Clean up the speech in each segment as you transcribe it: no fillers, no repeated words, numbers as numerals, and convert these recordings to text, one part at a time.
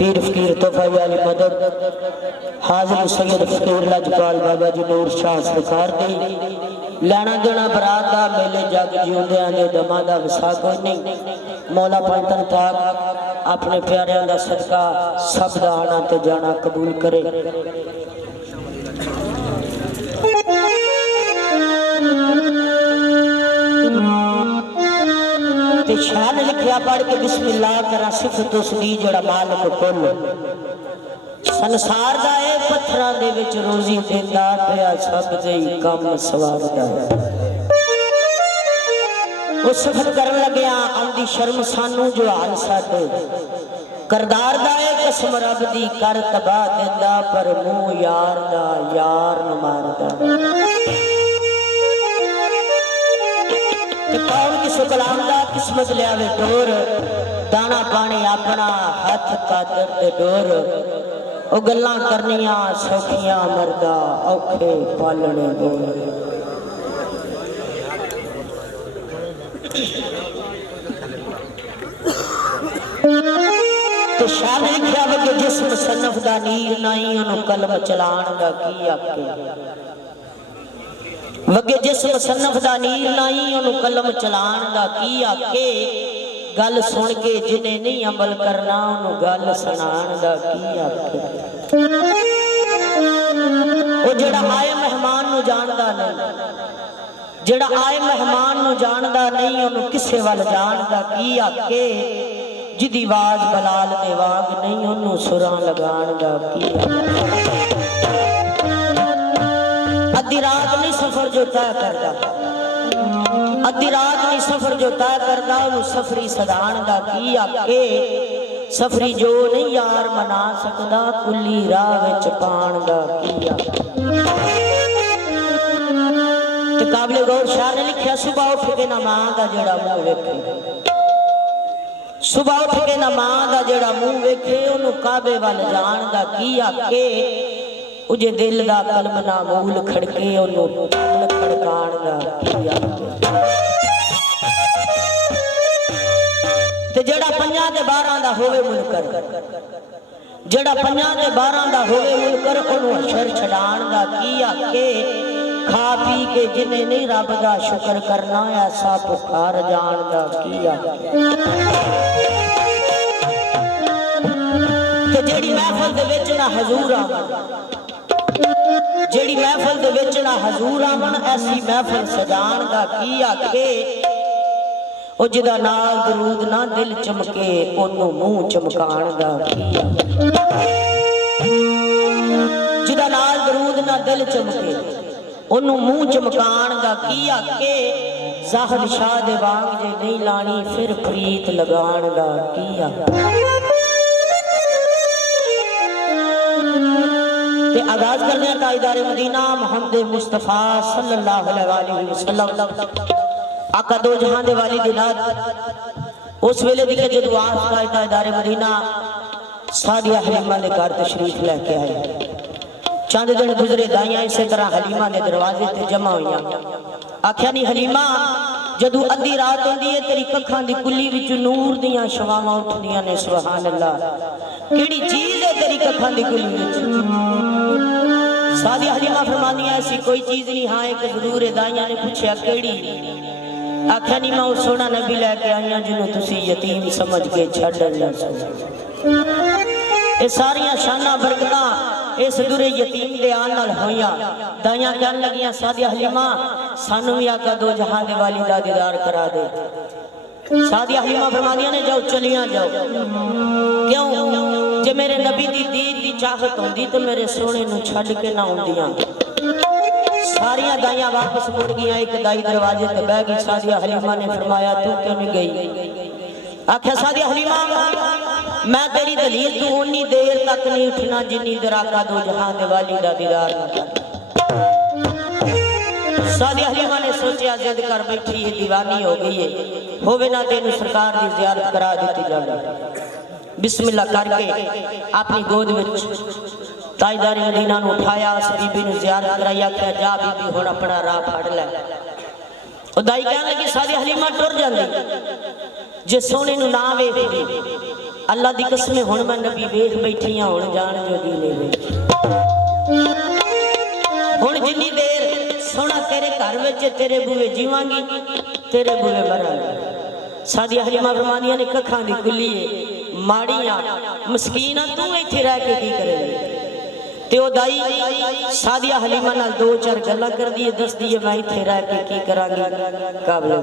पीर फकीर तोहफा वाली मदद हाजिर सैयद फकीर लजपाल बाबा जी नूर शाह सरकार दी लैना देना बरात दा मेले जग जिउंदियां दे दमा दा वसा कोई नहीं। मौला पंतन पाक अपने प्यारियां दा सदका सब दा आना ते जाना कबूल करे। शान लिखिया पढ़ के बिस्मिल्लाह करा सिफत उसदी जड़ा मालिक कुल संसार दा ए पत्थरां दे विच रोजी देंदा पिया सब दे काम सवारदा। ओ सफर करन लगया आंदी शर्म सानू जो हाल साडे करदार दा ए कसम रब दी कर तबाह देंदा पर मुंह यार दा यार न मारदा। कौन किस गुलाम दा किस्मत लियावे डोर दाना पानी अपना हाथ कादर ते डोर ओ गल्लां करनियां सौखियां मरदा औखे पालने बोल। ते शान लिखिया कि जिस मुसन्नफ दा नीर नहीं ओनू कलम चलाण दा की आके वगे जिस मुसन्नफ दा नीर नहीं ओनू कलम चलाण दा की आके गल सुन के जिन्हें नहीं अमल करना ओनू गल सुनाण दा की आके। ओ जेड़ा आए मेहमान नू जानदा नहीं जेड़ा आए मेहमान नू जानदा नहीं ओनू किसे वल जाण दा की आके जिदी आवाज बलाल दे वाग नहीं ओनू सुरां लगाण दा की आके। अद्धी रात नहीं सफर जो तय करदा अद्धी रात नहीं सफर जो तय करदा ओनू सफरी सदाण दा की आके। सफरी जो नहीं यार मना सकदा कुली राह विच पाण दा की आके। ते काबिल गौर शाह ने लिखिया सुबह उठ के ना मां दा जेड़ा मुंह वेखे सुबह उठ के ना मां दा जेड़ा मुंह वेखे ओनू काबे वल जाण दा की आके। उजे दिल दा कलम ना मूल खड़के ओनू खड़काण दा की आके। ते जेड़ा 5 ते 12 दा होवे मुनकर जेड़ा 5 ते 12 दा होवे मुनकर ओनू हशर छडाण दा की आके। खा पी के जिन्हें नहीं रब दा शुक्र करना ऐसा पुकार जाण दा की आके। ते जेड़ी महफिल दे विच ना हजूर आवन जेड़ी महफिल दे विच ना हजूर आवन ऐसी महफिल सजाण दा की आके। ओ जिदा नाल दरूद ना दिल चमके ओनू मुंह चमकाण दा की आके। जिदा नाल दरूद ना दिल चमके ओनू मुंह चमकाण दा की आके। ज़ाहिद शाह दे वांग जे नहीं लानी फिर प्रीत लगाण दा की आके। ते आगाज करने ताईदारे मदीना मोहम्मद मुस्तफा सल्लल्लाहु अलैहि वसल्लम आका दो जहां दे वाली दी रात उस वेले दी जदों आप ताईदारे मदीना सादिया हलीमा दे घर तशरीफ लेके आए। चंद दिन गुजरे दाइयां इसे तरह हलीमा दे दरवाजे ते जमा होईयां। आख्या नहीं हलीमा जदों अद्धी रात होंदी है तेरी कखां दी कुली विच नूर दियां शवावां उठदियां ने सुभान अल्लाह। केड़ी चीज है तेरी कखां दी कुली विच? सादिया हलीमा फरमांदियां ऐसी कोई चीज नहीं। हाँ एक जरूर है। दाइयां ने पूछया केड़ी? आख्या नहीं मैं उस सोना नबी लैके आई हां जिन्हों तुसी यतीम समझ के छड्ड लिया सो। ये सारियां शाना बरकतां इस दुरे यतीम दे आन नाल होईयां। दाइयां कहन लगियां सादिया हलीमा सानू भी आका दो जहां दे वाली दा दीदार करा दे। सादिया हलीमा फरमादियां ने जाओ चलियां जाओ। क्यों? जे मेरे नबी दी दीद दी चाहत होंदी तो मेरे सोने नू छड्ड के ना आउंदियां। सारियां दाइयां वापस मुड़ गईयां। एक दाई दरवाजे ते बह गई। सादिया हलीमा ने फरमाया तू क्यों नहीं गई? आख्या सादिया हलीमा मैं तेरी दलील तू उन्नी देर तक नहीं उठना जिन्नी देर आका दो जहां दे वाली दा दीदार ना कर। सादिया हलीमा ने सोचा जिद कर बैठी है दीवानी हो गई है होवे ना तेनू सरकार दी जियारत करा दी जावे। बिस्मिल्लाह करके अपनी गोद विच ताजदारी मदीना नू उठाया। उस बीबी नू जियारत कराई। आख्या जा बीबी हुण अपना राह फड़ ले। ओ दाई कहन लगी सादिया हलीमा टुर जांदी जे सोने नू ना वेखदी अल्लाह दी कसम हुण मैं नबी वेख बैठी हां हुण जान जो दी नहीं वे हुण जिन्नी देर सोना तेरे घर विच तेरे बूहे जीवांगी तेरे बूहे मरांगी सादिया हलीमा फरमादियां ने कखां दी गुल्ली है माड़ियां मस्कीना तू इत्थे रह के की करेगी ते ओ दाई सादिया हलीमा नाल दो चार गल्लां करदी है दसदी है मैं इत्थे रह के की करांगी काबले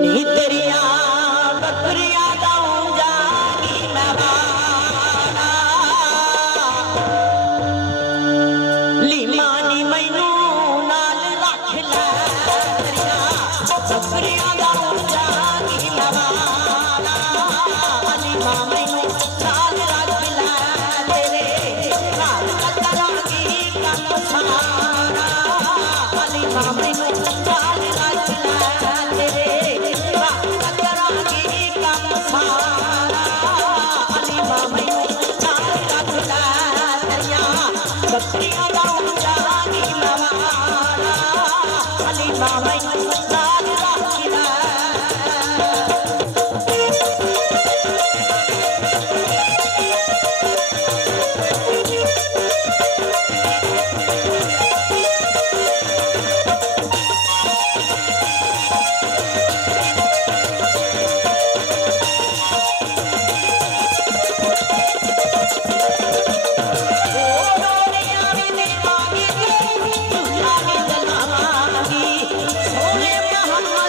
नी तेरिया बकरिया दाऊं जागी मैं वाला लीमानी मैनू नाल रख ले तेरिया बकरिया दाऊं जागी मैं वाला लीमा मैनू नाल रख ले तेरे घर करांगी कम सारा लीमा मैनू नाल रख ले तेरे बकरियां दाऊं जागी मवाना हलीमा मैनू नाल रख ले सोने मोहम्मद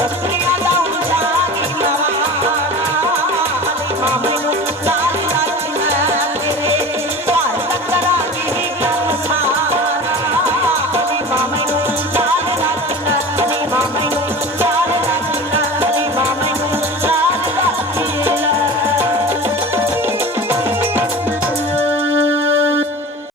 है